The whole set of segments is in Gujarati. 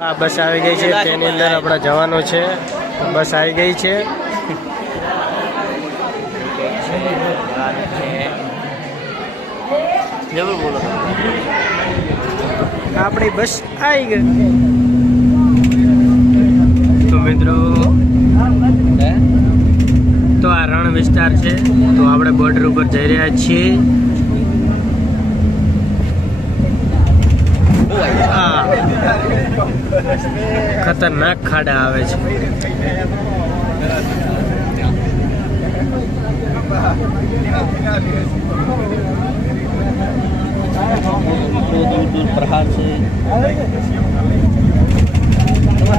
આ બસ આવી ગઈ છે તેની અંદર આપણા જવાનો છે. બસ આવી ગઈ છે. આપણી બસ આવી ગઈ. તો મિત્રો તો આ રણ વિસ્તાર છે. તો આપણે બોર્ડર ઉપર જઈ રહ્યા છીએ આ ખતરનાક ખાડા આવે છે.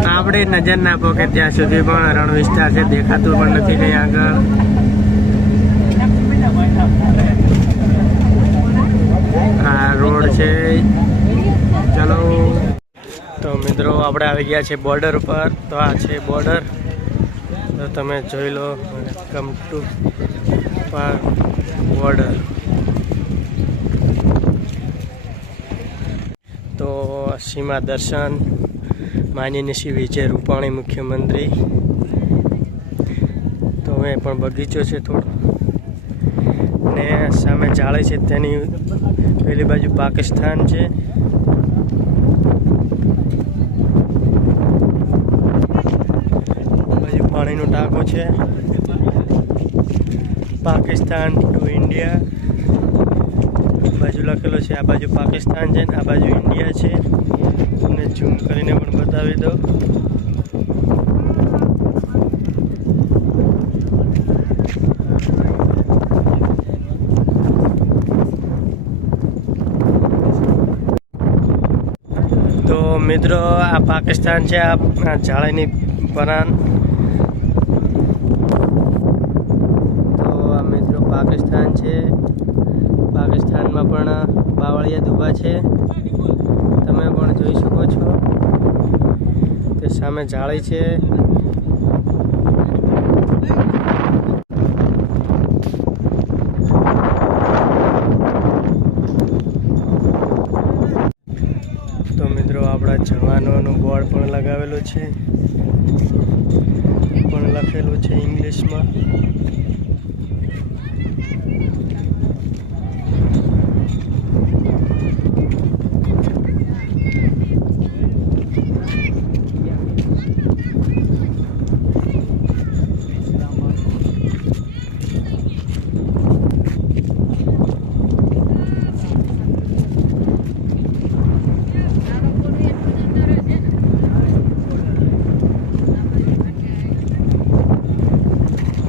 આપણે નજર નાખો કે ત્યાં સુધી પણ રણ વિસ્તાર છે, દેખાતું પણ નથી કઈ આગળ આ રોડ છે ચલો તો મિત્રો આપણે આવી ગયા છે બોર્ડર ઉપર. તો આ છે બોર્ડર તો તમે જોઈ લો કમ ટુ બોર્ડર તો સીમા દર્શન માનીને શ્રી વિજય રૂપાણી મુખ્યમંત્રી. તો એ પણ બગીચો છે થોડો. ને સામે જાળી છે, તેની પેલી બાજુ પાકિસ્તાન છે બાજુ પાણીનો ટાંકો છે. પાકિસ્તાન ટુ ઇન્ડિયા બાજુ લખેલો છે, આ બાજુ પાકિસ્તાન છે ને આ બાજુ ઇન્ડિયા છે. તમને ઝૂમ કરીને પણ બતાવી દો તો મિત્રો, આ પાકિસ્તાન છે, આ આ જાળીની પરાન તો આ મિત્રો પાકિસ્તાન છે. પાકિસ્તાનમાં પણ બાવળિયા દુબા છે. તમે પણ જોઈ શકો છો તે સામે જાળી છે. તો મિત્રો, આપણા જવાનોનું બોર્ડ પણ લગાવેલું છે. પણ લખેલું છે ઇંગ્લિશમાં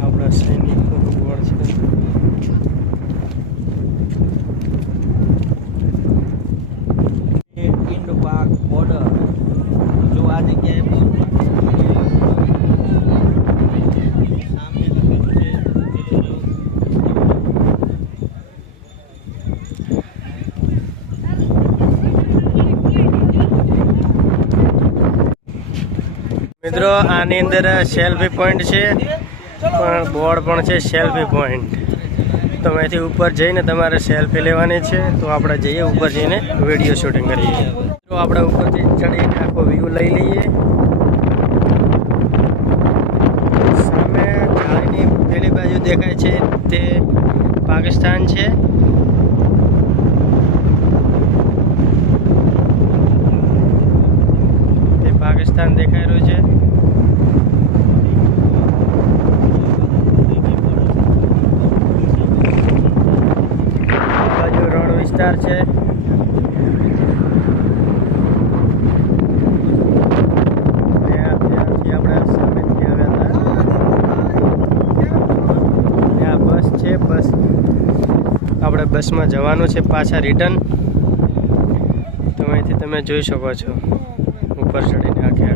આપણા સૈનિકોનું બોર્ડ છે ઇન્ડો પાક બોર્ડર જો આ જગ્યાએ સામે લખેલું છે મિત્રો આની અંદર સેલ્ફી પોઈન્ટ છે પણ બોર્ડ પણ છે સેલ્ફી પોઈન્ટ. તો અહીંથી ઉપર જઈને તમારે સેલ્ફી લેવાની છે. તો આપણે જઈએ ઉપર જઈને વીડિયો શૂટિંગ કરીએ. તો આપણે ઉપરથી ચડીને આખો વ્યૂ લઈ લઈએ. સામે જાળીની પેલી બાજુ દેખાય છે તે પાકિસ્તાન છે. પાકિસ્તાન દેખાઈ રહ્યું છે આ વિસ્તાર છે. આપણે બસમાં જવાનું છે પાછા રિટર્ન તો અહીંથી તમે જોઈ શકો છો. ઉપર ચડીને આખે